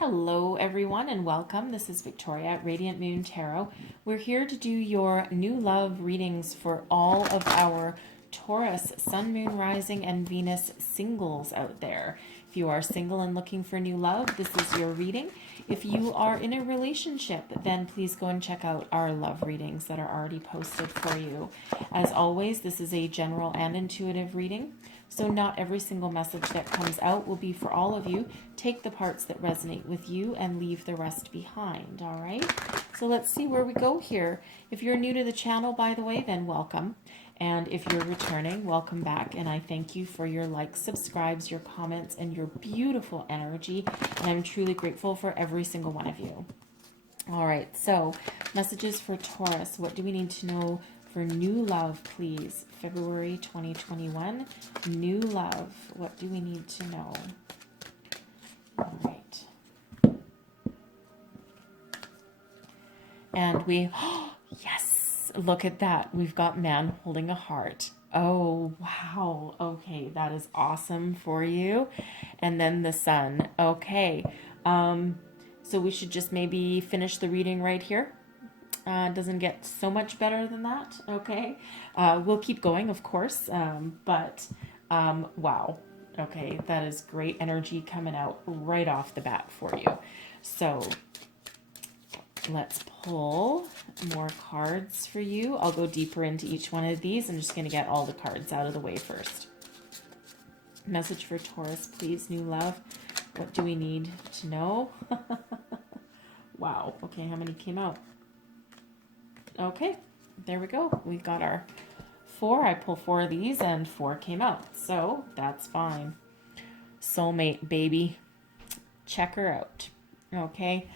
Hello everyone and welcome. This is Victoria at Radiant Moon Tarot. We're here to do your new love readings for all of our Taurus, Sun, Moon, Rising, and Venus singles out there. If you are single and looking for new love, this is your reading. If you are in a relationship, then please go and check out our love readings that are already posted for you. As always, this is a general and intuitive reading. So not every single message that comes out will be for all of you. Take the parts that resonate with you and leave the rest behind, all right? So let's see where we go here. If you're new to the channel, by the way, then welcome. And if you're returning, welcome back. And I thank you for your likes, subscribes, your comments, and your beautiful energy. And I'm truly grateful for every single one of you. All right, so messages for Taurus. What do we need to know for new love, please? February 2021. New love. What do we need to know? All right. And we, oh, yes, look at that. We've got man holding a heart. Oh, wow. Okay, that is awesome for you. And then the sun. Okay. So we should just maybe finish the reading right here. Doesn't get so much better than that. Okay. We'll keep going, of course. Wow. Okay. That is great energy coming out right off the bat for you. So let's pull more cards for you. I'll go deeper into each one of these. I'm just going to get all the cards out of the way first. Message for Taurus, please. New love. What do we need to know? Wow. Okay. How many came out? Okay, there we go. We've got our 4. I pulled 4 of these and 4 came out. So that's fine. Soulmate, baby. Check her out. Okay.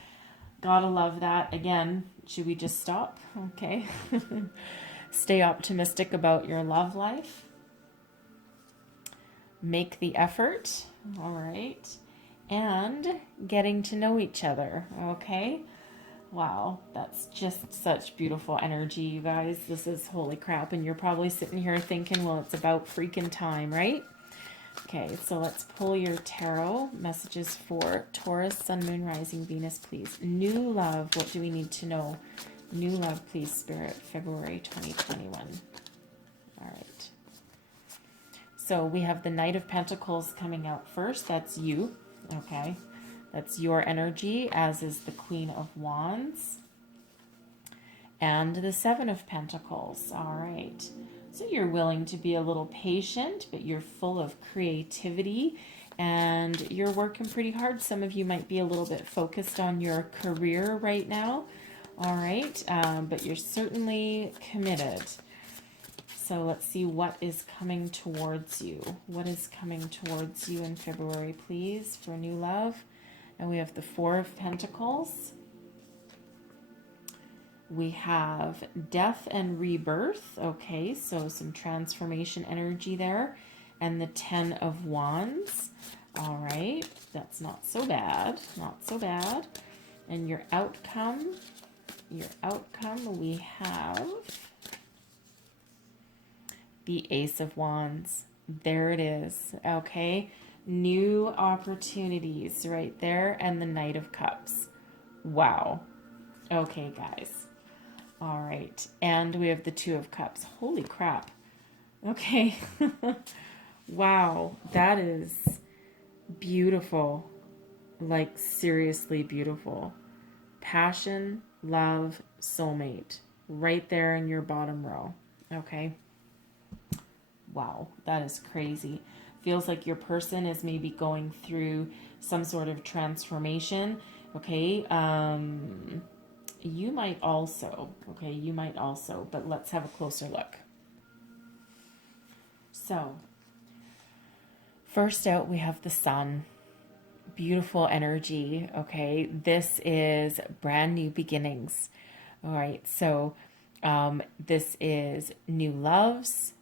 Gotta love that. Again, should we just stop? Okay. Stay optimistic about your love life. Make the effort. All right. And getting to know each other. Okay. Wow, that's just such beautiful energy, you guys. This is holy crap. And you're probably sitting here thinking, well, it's about freaking time, right? Okay, so let's pull your tarot messages for Taurus, Sun, Moon, Rising, Venus, please. New love, what do we need to know? New love, please, Spirit, February 2021. All right. So we have the Knight of Pentacles coming out first. That's you, okay? That's your energy, as is the Queen of Wands. And the 7 of Pentacles. All right. So you're willing to be a little patient, but you're full of creativity. And you're working pretty hard. Some of you might be a little bit focused on your career right now. All right. But you're certainly committed. So let's see what is coming towards you. What is coming towards you in February, please, for new love? And we have the 4 of Pentacles. We have death and rebirth. Okay, so some transformation energy there. And the 10 of Wands. All right, that's not so bad. Not so bad. And your outcome, we have the Ace of Wands. There it is. Okay. New opportunities right there, and the Knight of Cups. Wow. Okay, guys. All right. And we have the 2 of Cups. Holy crap. Okay. Wow. That is beautiful. Like, seriously beautiful. Passion, love, soulmate. Right there in your bottom row. Okay. Wow. That is crazy. Feels like your person is maybe going through some sort of transformation. Okay. You might also. Okay. You might also. But let's have a closer look. So, first out, we have the sun. Beautiful energy. Okay. This is brand new beginnings. All right. So, this is new loves,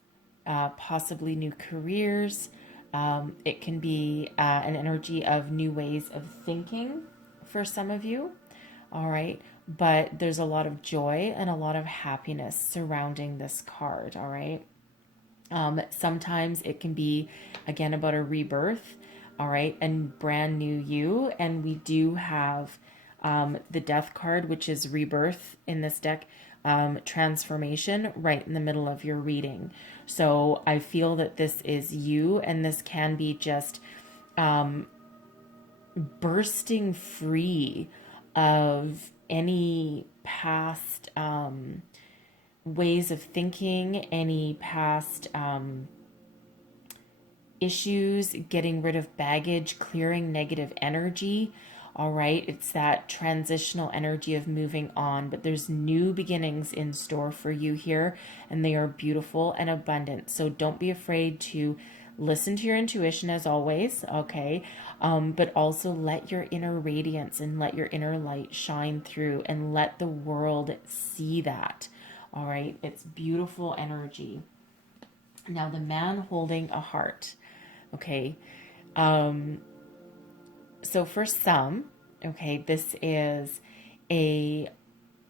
possibly new careers. It can be an energy of new ways of thinking for some of you, all right? But there's a lot of joy and a lot of happiness surrounding this card, all right? Sometimes it can be, again, about a rebirth. all right, and brand new you. And we do have the death card, which is rebirth in this deck, transformation right in the middle of your reading. So I feel that this is you, and this can be just bursting free of any past ways of thinking, any past issues, getting rid of baggage, clearing negative energy. All right, it's that transitional energy of moving on, but there's new beginnings in store for you here, and they are beautiful and abundant. So don't be afraid to listen to your intuition as always, okay? But also let your inner radiance and let your inner light shine through, and let the world see that. All right, it's beautiful energy. Now, the man holding a heart, okay? So for some, okay, this is a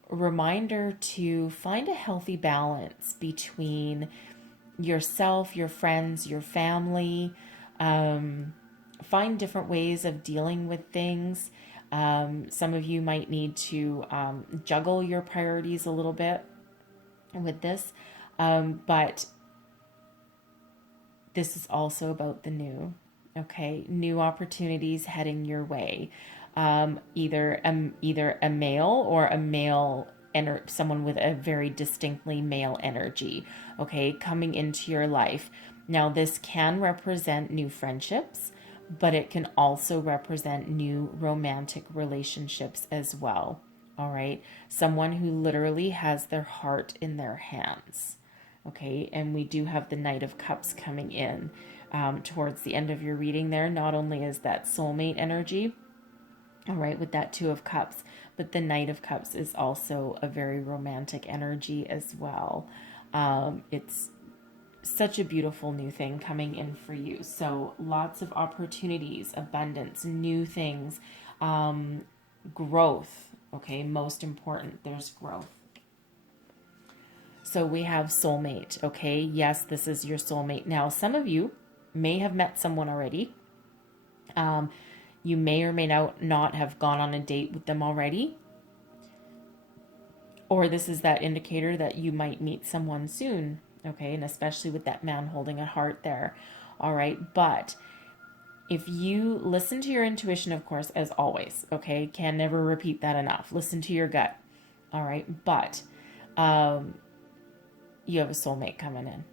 reminder to find a healthy balance between yourself, your friends, your family. Find different ways of dealing with things. Some of you might need to juggle your priorities a little bit with this, but this is also about the new. Okay, new opportunities heading your way. Either a male or a male someone with a very distinctly male energy, okay, coming into your life. Now, this can represent new friendships, but it can also represent new romantic relationships as well. All right, someone who literally has their heart in their hands. Okay, and we do have the Knight of Cups coming in towards the end of your reading there. Not only is that soulmate energy, all right, with that Two of Cups, but the Knight of Cups is also a very romantic energy as well. It's such a beautiful new thing coming in for you. So lots of opportunities, abundance, new things, growth. Okay, most important, there's growth. So we have soulmate, okay? Yes, this is your soulmate. Now, some of you may have met someone already. You may or may not have gone on a date with them already. Or this is that indicator that you might meet someone soon, okay? And especially with that man holding a heart there, all right? But if you listen to your intuition, of course, as always, okay? Can never repeat that enough. Listen to your gut, all right? But you have a soulmate coming in.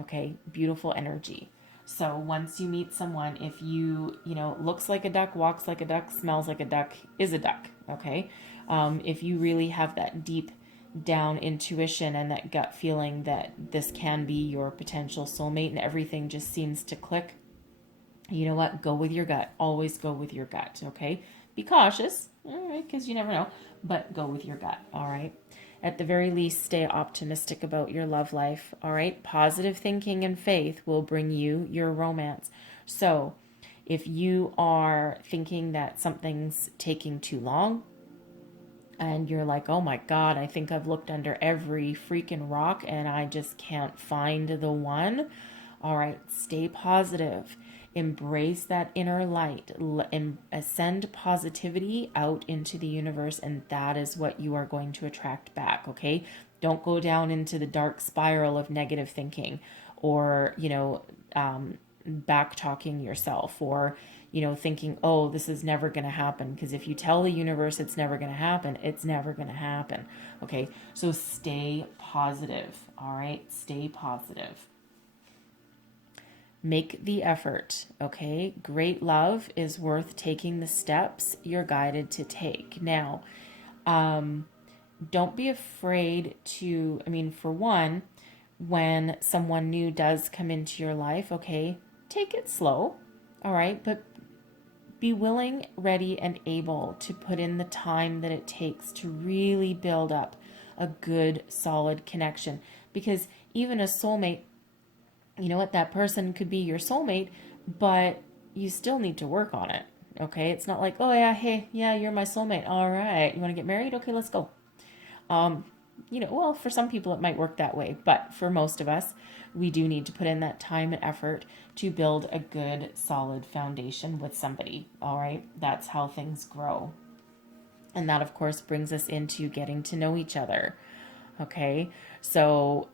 Okay, beautiful energy. So once you meet someone, if you looks like a duck, walks like a duck, smells like a duck, is a duck, okay? If you really have that deep down intuition and that gut feeling that this can be your potential soulmate and everything just seems to click, you know what? Go with your gut. Always go with your gut, okay? Be cautious, all right, because you never know, but go with your gut, all right? At the very least, stay optimistic about your love life, all right? Positive thinking and faith will bring you your romance. So if you are thinking that something's taking too long and you're like, oh my God, I think I've looked under every freaking rock and I just can't find the one, all right, stay positive. Embrace that inner light, send positivity out into the universe, and that is what you are going to attract back, okay? Don't go down into the dark spiral of negative thinking or, back talking yourself or, thinking, oh, this is never going to happen. Because if you tell the universe it's never going to happen, it's never going to happen, okay? So stay positive, all right? Stay positive. Make the effort, okay? Great love is worth taking the steps you're guided to take. Now, don't be afraid to, for one, when someone new does come into your life, okay, take it slow, all right? But be willing, ready, and able to put in the time that it takes to really build up a good, solid connection. Because even a soulmate, you know what, that person could be your soulmate, but you still need to work on it, okay? It's not like, oh yeah, hey, yeah, you're my soulmate. All right, you want to get married? Okay, let's go. well, for some people it might work that way, but for most of us, we do need to put in that time and effort to build a good, solid foundation with somebody. All right. That's how things grow. And that, of course, brings us into getting to know each other. Okay. So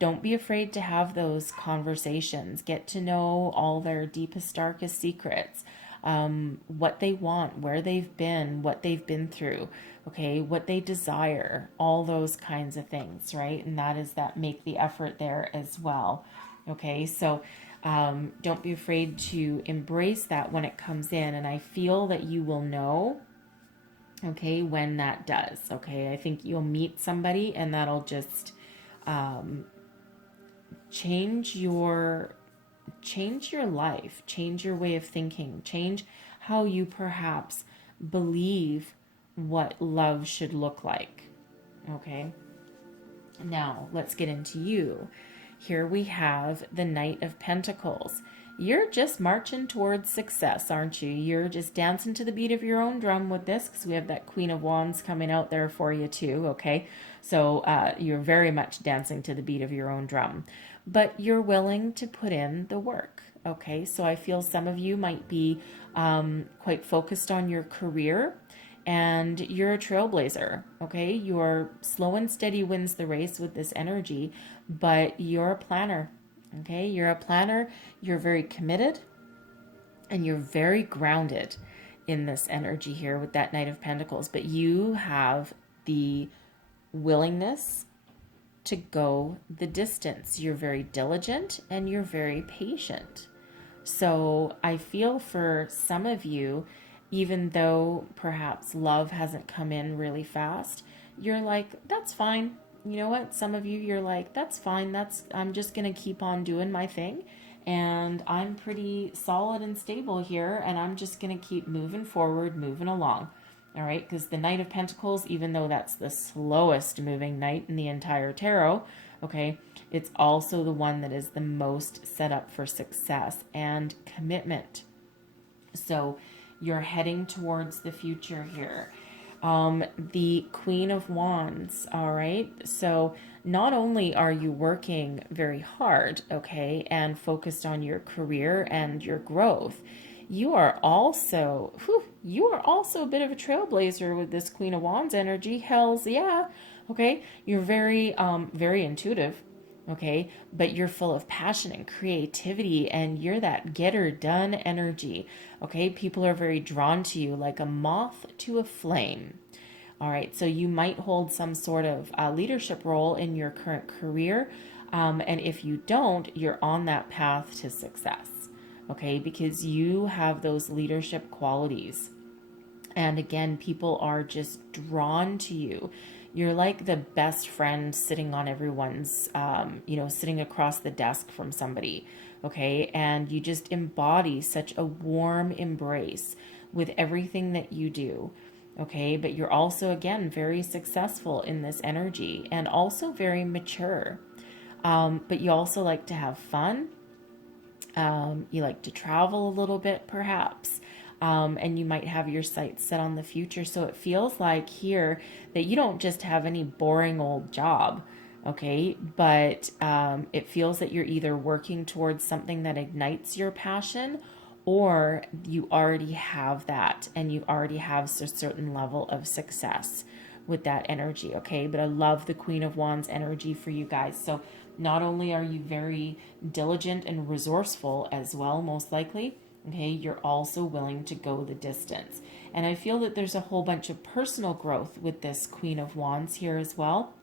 don't be afraid to have those conversations. Get to know all their deepest, darkest secrets, what they want, where they've been, what they've been through, okay, what they desire, all those kinds of things, right? And that make the effort there as well. Okay, so don't be afraid to embrace that when it comes in. And I feel that you will know, okay, when that does. Okay, I think you'll meet somebody and that'll just change your life, change your way of thinking, change how you perhaps believe what love should look like. Okay, now let's get into you. Here we have the Knight of Pentacles. You're just marching towards success, aren't you? You're just dancing to the beat of your own drum with this, because we have that Queen of Wands coming out there for you too, okay? So you're very much dancing to the beat of your own drum, but you're willing to put in the work, okay? So I feel some of you might be quite focused on your career, and you're a trailblazer, okay? You're slow and steady wins the race with this energy, but you're a planner, okay? You're a planner, you're very committed, and you're very grounded in this energy here with that Knight of Pentacles, but you have the willingness to go the distance. You're very diligent and you're very patient. So I feel for some of you, even though perhaps love hasn't come in really fast, you're like, that's fine. You know what? Some of you, you're like, that's fine. I'm just going to keep on doing my thing. And I'm pretty solid and stable here. And I'm just going to keep moving forward, moving along. All right. Because the Knight of Pentacles, even though that's the slowest moving knight in the entire tarot, okay, it's also the one that is the most set up for success and commitment. So you're heading towards the future here. The Queen of Wands, all right? So not only are you working very hard, okay, and focused on your career and your growth, you are also a bit of a trailblazer with this Queen of Wands energy. Hells yeah, okay? You're very, very intuitive, okay? But you're full of passion and creativity, and you're that getter done energy, okay? People are very drawn to you like a moth to a flame. All right, so you might hold some sort of leadership role in your current career, and if you don't, you're on that path to success, okay? Because you have those leadership qualities. And again, people are just drawn to you. You're like the best friend sitting on everyone's, sitting across the desk from somebody, okay? And you just embody such a warm embrace with everything that you do, okay? But you're also, again, very successful in this energy and also very mature. But you also like to have fun. You like to travel a little bit, perhaps. And you might have your sights set on the future. So it feels like here that you don't just have any boring old job, okay? But it feels that you're either working towards something that ignites your passion, or you already have that and you already have a certain level of success with that energy, okay? But I love the Queen of Wands energy for you guys. So not only are you very diligent and resourceful as well, most likely, okay, you're also willing to go the distance. And I feel that there's a whole bunch of personal growth with this Queen of Wands here as well.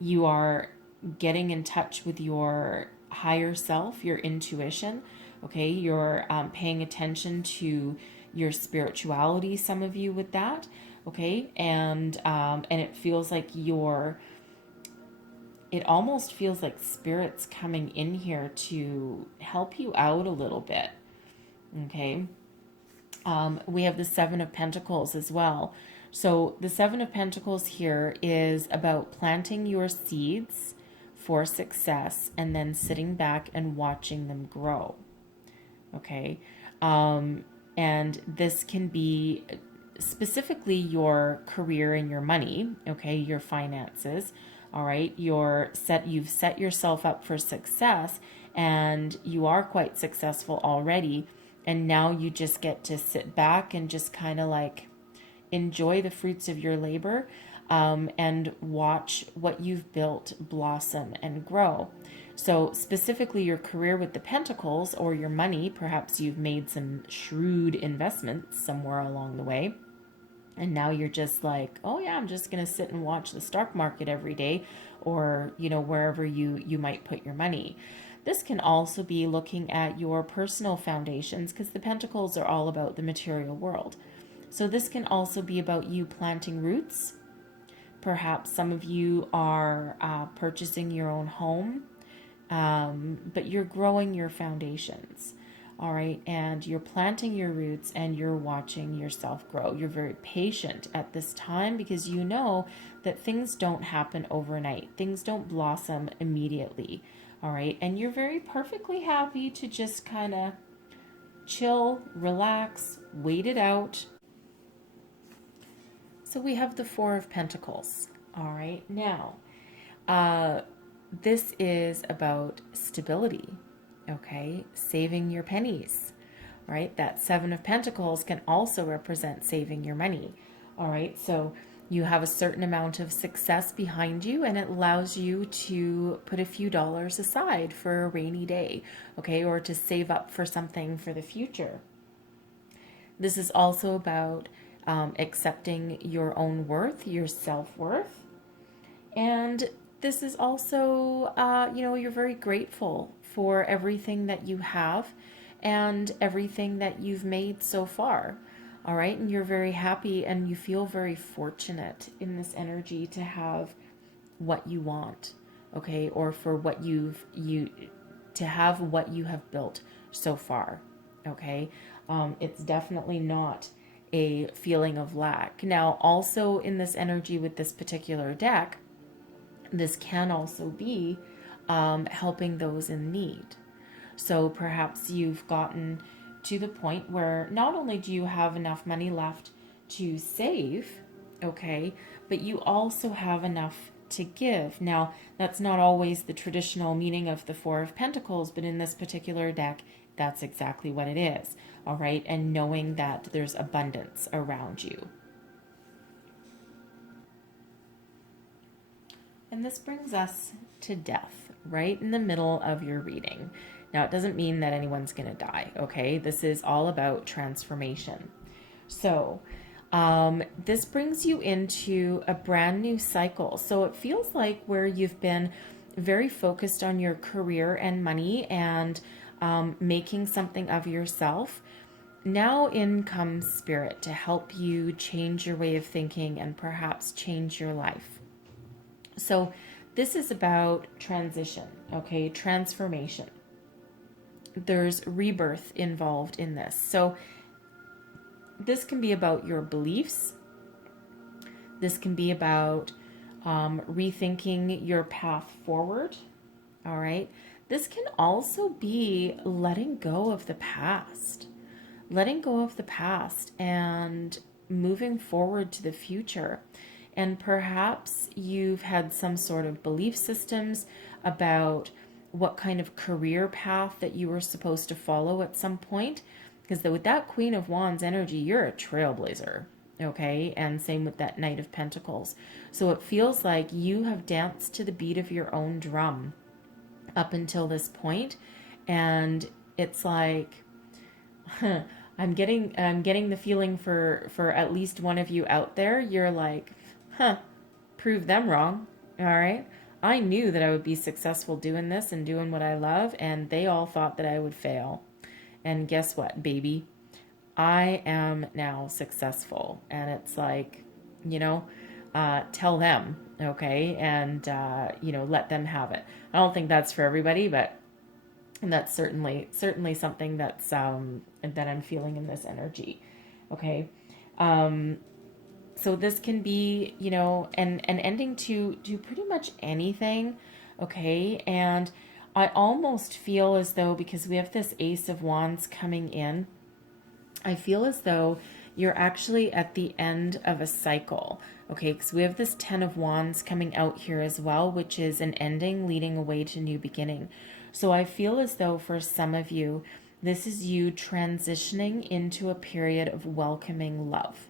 You are getting in touch with your higher self, your intuition, okay? You're paying attention to your spirituality, some of you with that, okay? And it feels like it almost feels like spirit's coming in here to help you out a little bit, okay? We have the Seven of Pentacles as well. So the Seven of Pentacles here is about planting your seeds for success and then sitting back and watching them grow, okay? And this can be specifically your career and your money, okay, your finances, all right, you've set yourself up for success, and you are quite successful already, and now you just get to sit back and just kind of like enjoy the fruits of your labor, and watch what you've built blossom and grow. So specifically your career with the pentacles, or your money, perhaps you've made some shrewd investments somewhere along the way. And now you're just like, oh yeah, I'm just going to sit and watch the stock market every day, or, wherever you might put your money. This can also be looking at your personal foundations, because the pentacles are all about the material world. So this can also be about you planting roots. Perhaps some of you are purchasing your own home, but you're growing your foundations. All right, and you're planting your roots and you're watching yourself grow. You're very patient at this time, because you know that things don't happen overnight. Things don't blossom immediately. All right, and you're very perfectly happy to just kind of chill, relax, wait it out. So we have the Four of Pentacles. All right, now this is about stability. Okay, saving your pennies, right? That Seven of Pentacles can also represent saving your money. All right, so you have a certain amount of success behind you, and it allows you to put a few dollars aside for a rainy day, okay, or to save up for something for the future. This is also about accepting your own worth, your self-worth, and this is also, you're very grateful for everything that you have and everything that you've made so far. All right. And you're very happy and you feel very fortunate in this energy to have what you want. Okay. Or for what to have what you have built so far. Okay. It's definitely not a feeling of lack. Now, also in this energy with this particular deck, this can also be helping those in need. So perhaps you've gotten to the point where not only do you have enough money left to save, okay, but you also have enough to give. Now, that's not always the traditional meaning of the Four of Pentacles, but in this particular deck, that's exactly what it is, all right? And knowing that there's abundance around you. And this brings us to death, right in the middle of your reading. Now, it doesn't mean that anyone's going to die, okay? This is all about transformation. So, this brings you into a brand new cycle. So it feels like where you've been very focused on your career and money and making something of yourself. Now in comes Spirit to help you change your way of thinking and perhaps change your life. So this is about transition, okay? Transformation. There's rebirth involved in this. So this can be about your beliefs. This can be about rethinking your path forward, all right? This can also be letting go of the past. Letting go of the past and moving forward to the future. And perhaps you've had some sort of belief systems about what kind of career path that you were supposed to follow at some point. Because with that Queen of Wands energy, you're a trailblazer, okay? And same with that Knight of Pentacles. So it feels like you have danced to the beat of your own drum up until this point. And it's like, I'm getting the feeling for at least one of you out there, you're like, prove them wrong, all right? I knew that I would be successful doing this and doing what I love, and they all thought that I would fail. And guess what, baby? I am now successful. And it's like, tell them, okay? And, let them have it. I don't think that's for everybody, but that's certainly something that's, that I'm feeling in this energy, okay? So this can be, an ending to pretty much anything, okay? And I almost feel as though, because we have this Ace of Wands coming in, I feel as though you're actually at the end of a cycle. Okay, because we have this 10 of Wands coming out here as well, which is an ending leading away to new beginning. So I feel as though for some of you, this is you transitioning into a period of welcoming love.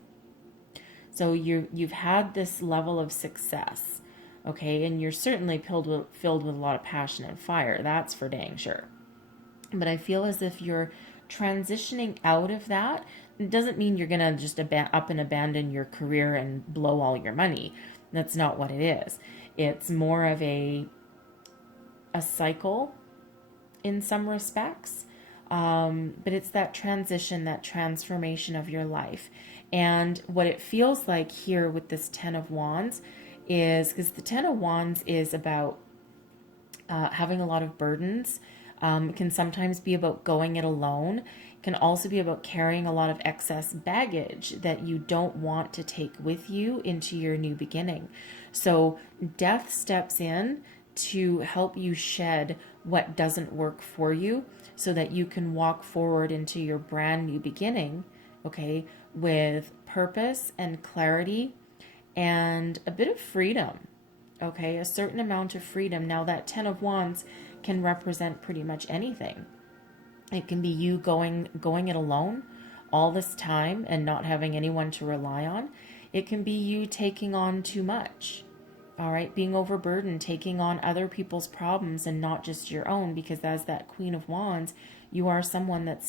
So you've had this level of success, okay, and you're certainly filled with a lot of passion and fire. That's for dang sure. But I feel as if you're transitioning out of that. It doesn't mean you're gonna just up and abandon your career and blow all your money. That's not what it is. It's more of a cycle in some respects. But it's that transition, that transformation of your life. And what it feels like here with this 10 of Wands is, because the 10 of Wands is about having a lot of burdens. It can sometimes be about going it alone. It can also be about carrying a lot of excess baggage that you don't want to take with you into your new beginning. So death steps in to help you shed what doesn't work for you so that you can walk forward into your brand new beginning, okay, with purpose and clarity and a bit of freedom, okay, a certain amount of freedom. Now that 10 of Wands can represent pretty much anything. It can be you going it alone all this time and not having anyone to rely on. It can be you taking on too much. All right, being overburdened, taking on other people's problems and not just your own, because as that Queen of Wands, you are someone that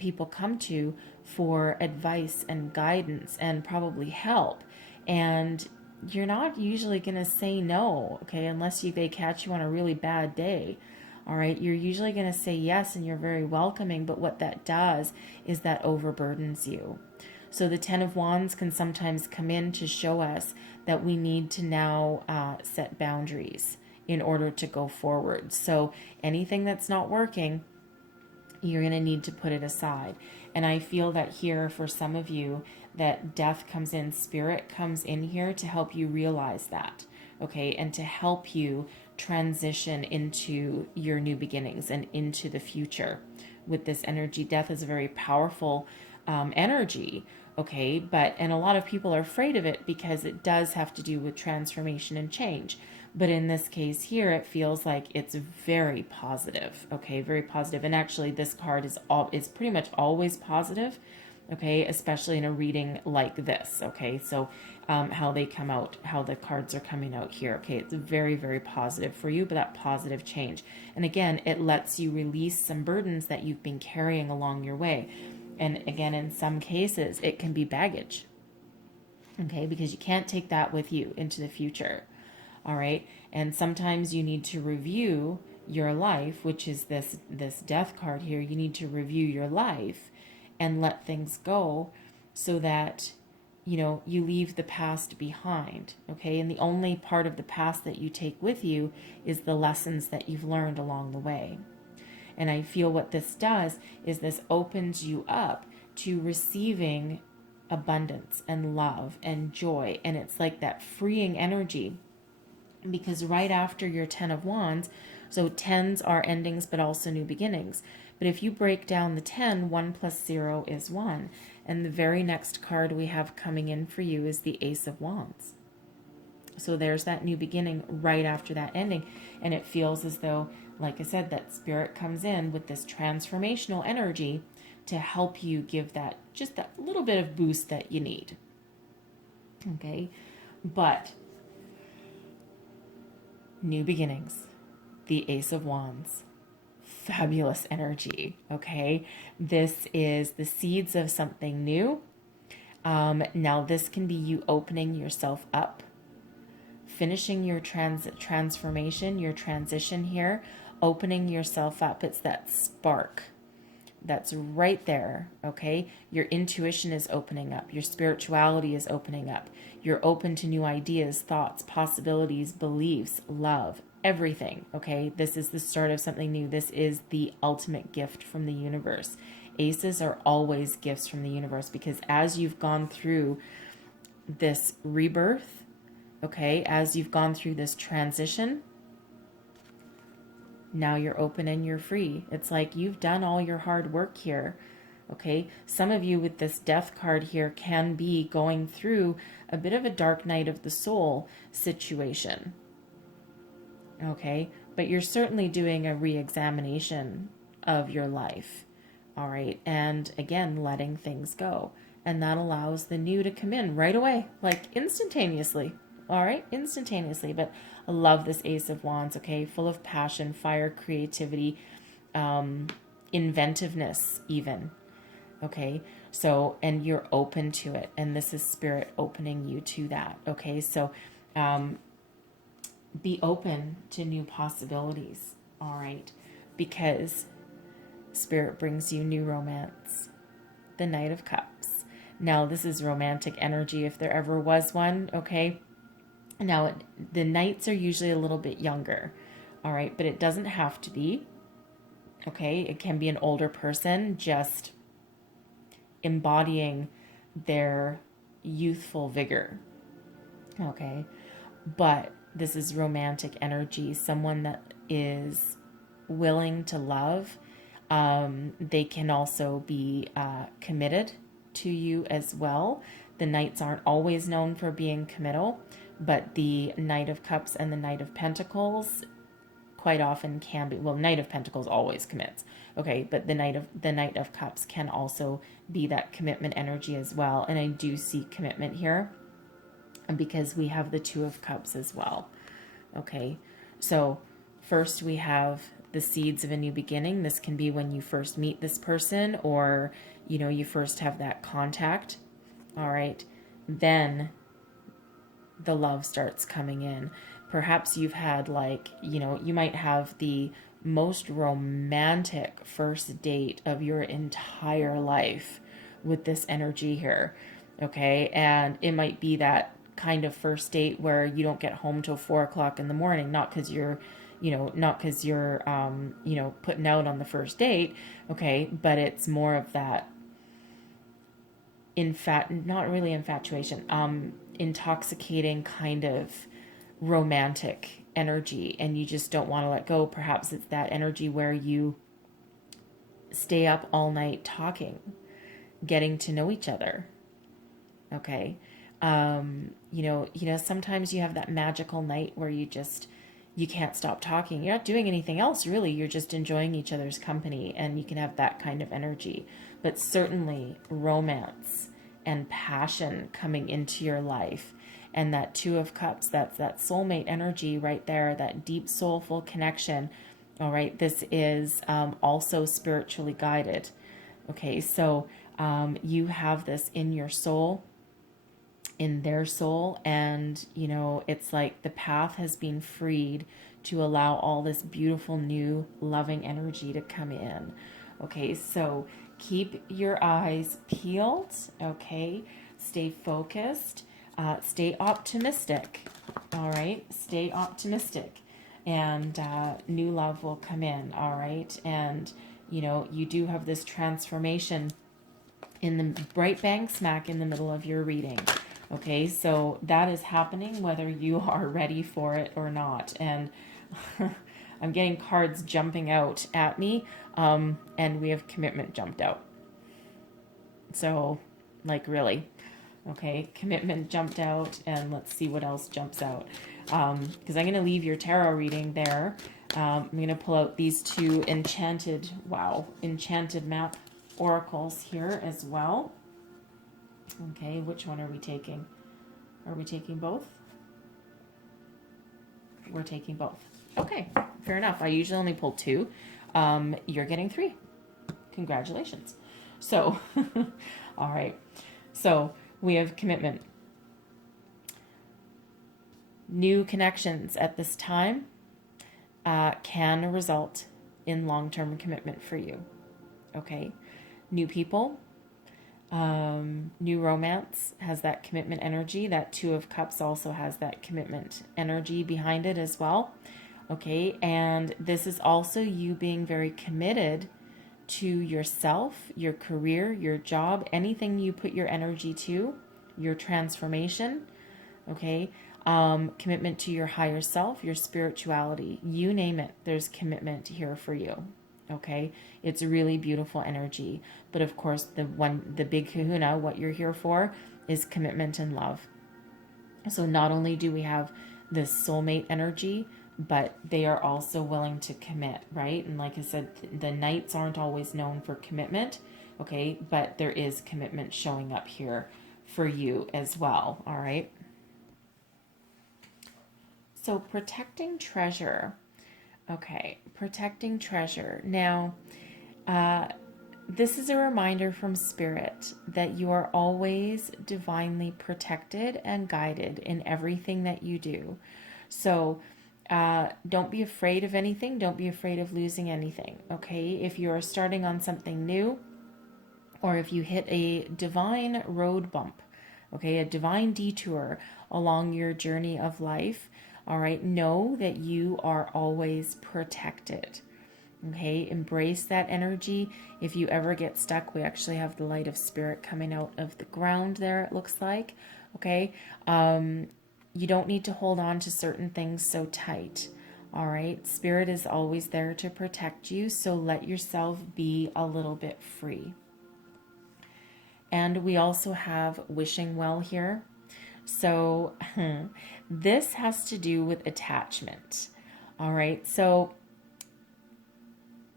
people come to for advice and guidance and probably help. And you're not usually going to say no, okay, unless they catch you on a really bad day. All right, you're usually going to say yes, and you're very welcoming, but what that does is that overburdens you. So the 10 of Wands can sometimes come in to show us that we need to now set boundaries in order to go forward. So anything that's not working, you're going to need to put it aside. And I feel that here for some of you, that death comes in, spirit comes in here to help you realize that, okay, and to help you transition into your new beginnings and into the future with this energy. Death is a very powerful energy, okay, and a lot of people are afraid of it because it does have to do with transformation and change. But in this case here, it feels like it's very positive, okay, very positive. And actually, this card is pretty much always positive, okay, especially in a reading like this, okay. So how they come out, how the cards are coming out here, okay, it's very, very positive for you, but that positive change. And again, it lets you release some burdens that you've been carrying along your way. And again, in some cases, it can be baggage, okay, because you can't take that with you into the future. All right. And sometimes you need to review your life, which is this death card here. You need to review your life and let things go so that, you leave the past behind. Okay. And the only part of the past that you take with you is the lessons that you've learned along the way. And I feel what this does is this opens you up to receiving abundance and love and joy. And it's like that freeing energy. Because right after your 10 of Wands, so 10s are endings but also new beginnings. But if you break down the 10, 1 plus 0 is 1. And the very next card we have coming in for you is the Ace of Wands. So there's that new beginning right after that ending. And it feels as though, like I said, that spirit comes in with this transformational energy to help you give that, just that little bit of boost that you need. Okay, but new beginnings, the Ace of Wands, fabulous energy, okay? This is the seeds of something new. Now this can be you opening yourself up, finishing your transformation, your transition here, opening yourself up. It's that spark that's right there, okay? Your intuition is opening up. Your spirituality is opening up. You're open to new ideas, thoughts, possibilities, beliefs, love, everything, okay? This is the start of something new. This is the ultimate gift from the universe. Aces are always gifts from the universe because as you've gone through this rebirth, okay, as you've gone through this transition, now you're open and you're free. It's like you've done all your hard work here, Okay, some of you with this death card here can be going through a bit of a dark night of the soul situation. Okay, but you're certainly doing a re-examination of your life. All right, and again, letting things go. And that allows the new to come in right away, like instantaneously. All right, instantaneously. But I love this Ace of Wands, okay, full of passion, fire, creativity, inventiveness, even. Okay, so, and you're open to it, and this is Spirit opening you to that. Okay, so be open to new possibilities. All right, because Spirit brings you new romance. The Knight of Cups. Now, this is romantic energy if there ever was one. Okay, now the knights are usually a little bit younger. All right, but it doesn't have to be. Okay, it can be an older person just embodying their youthful vigor. Okay, but this is romantic energy, someone that is willing to love. They can also be committed to you as well. The knights aren't always known for being committal, but the Knight of Cups and the Knight of Pentacles quite often can be. Well, Knight of Pentacles always commits. Okay, but the Knight of Cups can also be that commitment energy as well. And I do see commitment here because we have the Two of Cups as well. Okay, so first we have the seeds of a new beginning. This can be when you first meet this person, or you first have that contact. All right, then the love starts coming in. Perhaps you've had you might have the most romantic first date of your entire life with this energy here. Okay, and it might be that kind of first date where you don't get home till 4 o'clock in the morning, not because you're putting out on the first date. Okay, but it's more of that not really infatuation, intoxicating kind of romantic energy, and you just don't want to let go. Perhaps it's that energy where you stay up all night talking, getting to know each other. Okay, sometimes you have that magical night where you can't stop talking. You're not doing anything else really. You're just enjoying each other's company, and you can have that kind of energy. But certainly romance and passion coming into your life. And that Two of Cups, that's that soulmate energy right there, that deep soulful connection. All right, this is also spiritually guided. Okay, so you have this in your soul, in their soul, and it's like the path has been freed to allow all this beautiful new loving energy to come in. Okay, so keep your eyes peeled. Okay, stay focused, stay optimistic. All right, stay optimistic, and new love will come in. All right, and you do have this transformation in the bright bang smack in the middle of your reading. Okay, so that is happening whether you are ready for it or not. And I'm getting cards jumping out at me, and we have commitment jumped out. So, really. Okay, commitment jumped out, and let's see what else jumps out. Because I'm going to leave your tarot reading there. I'm going to pull out these two enchanted map oracles here as well. Okay, which one are we taking? Are we taking both? We're taking both. Okay, fair enough. I usually only pull two. You're getting three. Congratulations. So, all right. So we have commitment. New connections at this time can result in long-term commitment for you. Okay, new people. New romance has that commitment energy. That Two of Cups also has that commitment energy behind it as well. Okay, and this is also you being very committed to yourself, your career, your job, anything you put your energy to, your transformation. Okay, commitment to your higher self, your spirituality, you name it, there's commitment here for you. Okay, it's a really beautiful energy. But of course, the big kahuna, what you're here for, is commitment and love. So not only do we have this soulmate energy, but they are also willing to commit, right? And like I said, the knights aren't always known for commitment, okay? But there is commitment showing up here for you as well, all right? So protecting treasure. Okay, protecting treasure. Now, this is a reminder from Spirit that you are always divinely protected and guided in everything that you do. So don't be afraid of anything. Don't be afraid of losing anything, okay? If you are starting on something new, or if you hit a divine road bump, okay, a divine detour along your journey of life, all right, know that you are always protected. Okay, embrace that energy. If you ever get stuck, we actually have the light of Spirit coming out of the ground there, it looks like. Okay, you don't need to hold on to certain things so tight. All right, Spirit is always there to protect you, so let yourself be a little bit free. And we also have wishing well here. So this has to do with attachment. All right, so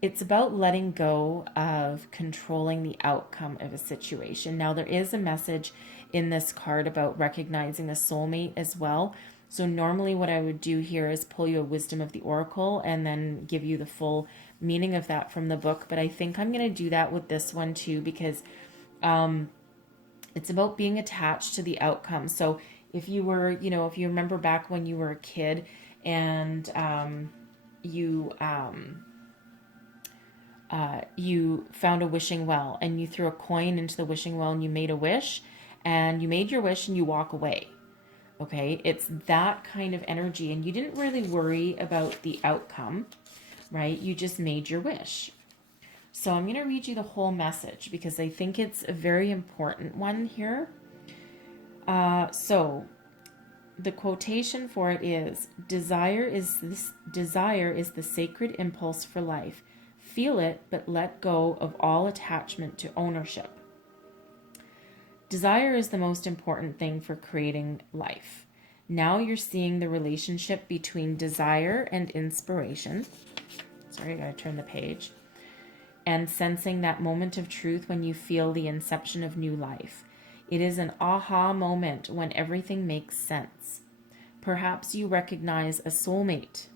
it's about letting go of controlling the outcome of a situation. Now, there is a message in this card about recognizing a soulmate as well. So normally what I would do here is pull you a wisdom of the oracle and then give you the full meaning of that from the book. But I think I'm going to do that with this one too, because it's about being attached to the outcome. So if you were, if you remember back when you were a kid and you found a wishing well and you threw a coin into the wishing well and you made a wish and you made your wish and you walk away. Okay, it's that kind of energy, and you didn't really worry about the outcome, right? You just made your wish. So I'm going to read you the whole message because I think it's a very important one here. So the quotation for it is, desire is the sacred impulse for life. Feel it, but let go of all attachment to ownership. Desire is the most important thing for creating life. Now you're seeing the relationship between desire and inspiration. Sorry, I gotta turn the page. And sensing that moment of truth when you feel the inception of new life. It is an aha moment when everything makes sense. Perhaps you recognize a soulmate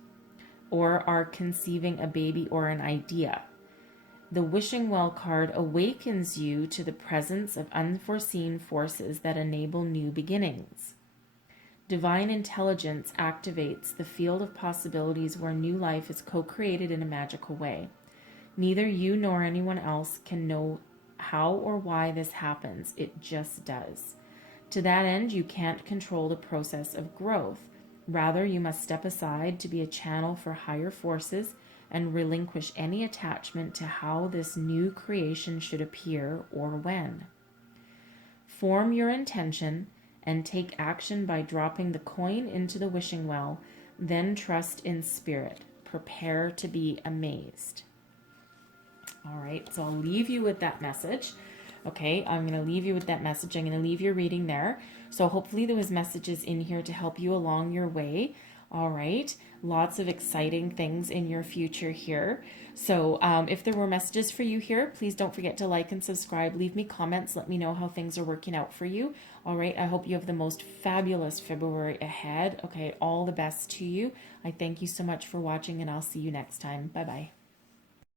or are conceiving a baby or an idea. The wishing well card awakens you to the presence of unforeseen forces that enable new beginnings. Divine intelligence activates the field of possibilities where new life is co-created in a magical way. Neither you nor anyone else can know how or why this happens. It just does. To that end, you can't control the process of growth. Rather, you must step aside to be a channel for higher forces and relinquish any attachment to how this new creation should appear or when. Form your intention and take action by dropping the coin into the wishing well, then trust in Spirit. Prepare to be amazed. All right, so I'll leave you with that message. Okay, I'm going to leave you with that message. I'm going to leave your reading there. So hopefully there was messages in here to help you along your way. All right, lots of exciting things in your future here. So if there were messages for you here, please don't forget to like and subscribe. Leave me comments. Let me know how things are working out for you. All right, I hope you have the most fabulous February ahead. Okay, all the best to you. I thank you so much for watching, and I'll see you next time. Bye-bye.